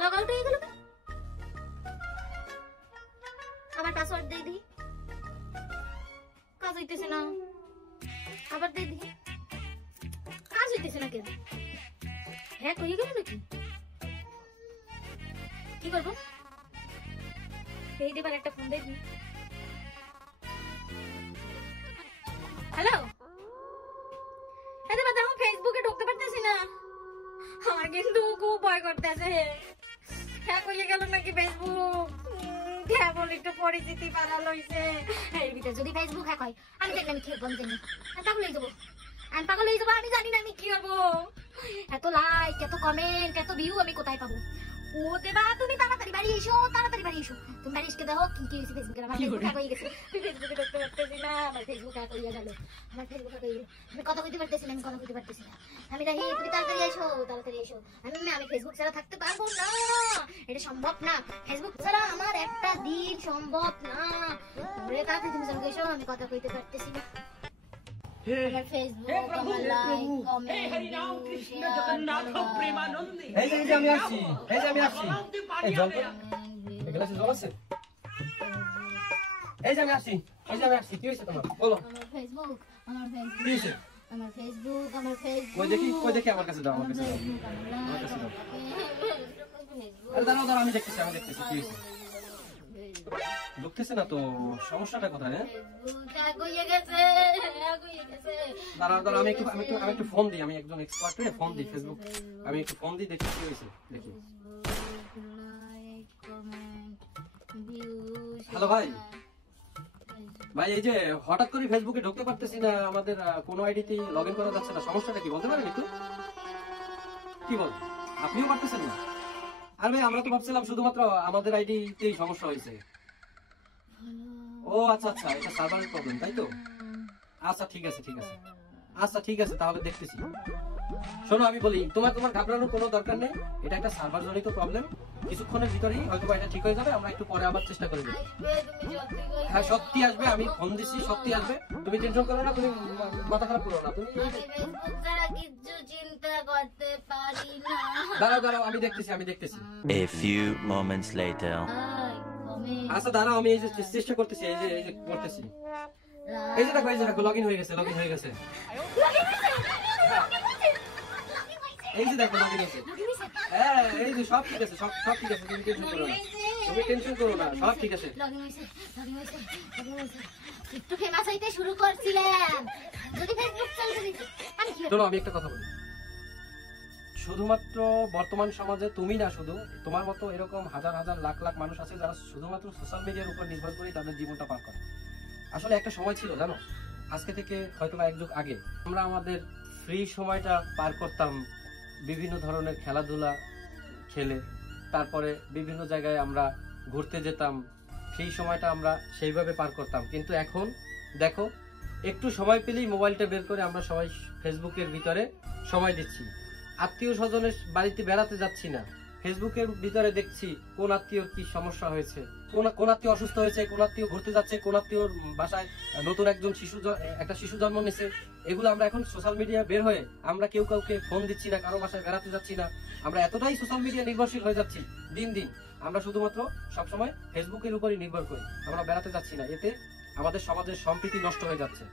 log out হয়ে গেল আবার পাসওয়ার্ড দিয়ে দিই কাজ হইতেছে না আবার দিয়ে দিই কাজ হইতেছে না কেন হ্যাক হয়ে গেল নাকি কি করবো এই দেবার একটা ফোন দেখি হ্যালো এই দেবার দেখো ফেসবুকে ঢুকতে পারতেছি না আমার কিন্তু খুব ভয় করতেছে হ্যাক হয়ে গেল নাকি ফেসবুক কেবল একটু পরিচিতি বাড়াল হইছে এর ভিতরে যদি ফেসবুক হ্যাক হয় আমি দেখলে আমি খেলবো জানি পাগল হয়ে যাবো আমি পাগল হয়ে যাবো আমি জানি না আমি কি করবো এত লাইক এত কমেন্ট এত ভিউ আমি কোথায় পাবো ও দেবা তুমি তাড়াতাড়ি বাড়ি এসো তুমি বাড়ি এসে দেখো কি কি হয়েছে ফেসবুকে আমার ফেসবুক হ্যাক হয়ে গেছে ফেসবুকে ঢুকতে পারতেছি না আমার ফেসবুক হ্যাক হয়ে গেল আমার ফেসবুক হ্যাক হয়ে গেল আমি কথা কইতে পারতেছি না আমি রাহি তুমি তাড়াতাড়ি এসো আমি ফেসবুক ছাড়া থাকতে পারবো না এটা সম্ভব না ফেসবুক ছাড়া আমার একটা দিন সম্ভব না ওরে তাড়াতাড়ি তুমি চলে এসো আমি কথা কইতে পারতেছি না আমার ফেসবুক আমার লাইক কমেন্ট এই যে আমি আসছি এই জল গ্লাসে জল আছে এই যে আমি আসছি কি হয়েছে তোমার বলো আমার ফেসবুক কি হয়েছে কই দেখি আমার কাছে দাও আরে দাঁড়াও আমি দেখতেছি কি হয়েছে ঢুকতেছে না তো সমস্যাটা কোথায় দাঁড়াও আমি একটু ফোন দিই আমি একজন এক্সপার্ট ফোন দিই ফেসবুক আমি একটু ফোন দিই দেখি কি হয়েছে দেখি হ্যালো ভাই এই যে হঠাৎ করে ফেসবুকে ঢুকতে পারতেছি না আমাদের কোনো আইডিতে লগ ইন করা যাচ্ছে না সমস্যাটা কি বলতে পারেন একটু কি বল আপনিও পারতেছেন না আর ভাই আমরা তো ভাবছিলাম শুধুমাত্র আমাদের আইডিতেই সমস্যা হয়েছে ও আচ্ছা এটা সার্ভারের প্রবলেম তাই তো আচ্ছা ঠিক আছে তাহলে দেখতেছি শোনো আমি বলি তোমার ঘাবড়ানোর কোনো দরকার নেই এটা একটা সার্ভার জনিত প্রবলেম কিছুক্ষণের ভিতরেই হয়তো এটা ঠিক হয়ে যাবে আমরা একটু পরে আবার চেষ্টা করে দেখি হ্যাঁ সত্যি আসবে আমি ফোন দিচ্ছি সত্যি আসবে তুমি টেনশন করো না তুমি মাথা খারাপ করো না তুমি দাঁড়াও আমি দেখতেছি A few moments later আচ্ছা দাঁড়াও আমি এই যে চেষ্টা করতেছি এই যে করতেছি এই যে দেখো লগইন হয়ে গেছে এই যে দেখো লগইন হয়েছে হ্যাঁ এই যে সব ঠিক আছে তুমি টেনশন করো না সব ঠিক আছে একটু ফেমাস হইতে শুরু করছিলাম যদি ফেসবুক চলতে দিত আমি কি শোনো আমি একটা কথা বলি শুধুমাত্র বর্তমান সমাজে তুমি না শুধু তোমার মতো এরকম হাজার লাখ মানুষ আছে যারা শুধুমাত্র সোশ্যাল মিডিয়ার উপর নির্ভর করে তাদের জীবনটা পার করে আসলে একটা সময় ছিল জানো আজকে থেকে হয়তো এক যুগ আগে আমরা আমাদের ফ্রি সময়টা পার করতাম বিভিন্ন ধরনের খেলাধুলা খেলে তারপরে বিভিন্ন জায়গায় আমরা ঘুরতে যেতাম ফ্রি সময়টা আমরা সেইভাবে পার করতাম কিন্তু এখন দেখো একটু সময় পেলেই মোবাইলটা বের করে আমরা সবাই ফেসবুকের ভিতরে সময় দিচ্ছি আত্মীয় স্বজনের বাড়িতে বেড়াতে যাচ্ছি না ফেসবুকের ভিতরে দেখছি কোন আত্মীয়র কি সমস্যা হয়েছে কোন আত্মীয় অসুস্থ হয়েছে কোন আত্মীয় ঘুরতে যাচ্ছে কোন আত্মীয়র বাসায় নতুন একজন শিশু জন্ম নিয়েছে এগুলো আমরা এখন সোশ্যাল মিডিয়া বের হয়ে আমরা কেউ কাউকে ফোন দিচ্ছি না কারো বাসায় বেড়াতে যাচ্ছি না আমরা এতটাই সোশ্যাল মিডিয়া নির্ভরশীল হয়ে যাচ্ছি দিন আমরা শুধুমাত্র সবসময় ফেসবুকের উপরই নির্ভর করি আমরা বেড়াতে যাচ্ছি না এতে আমাদের সমাজের সম্প্রীতি নষ্ট হয়ে যাচ্ছে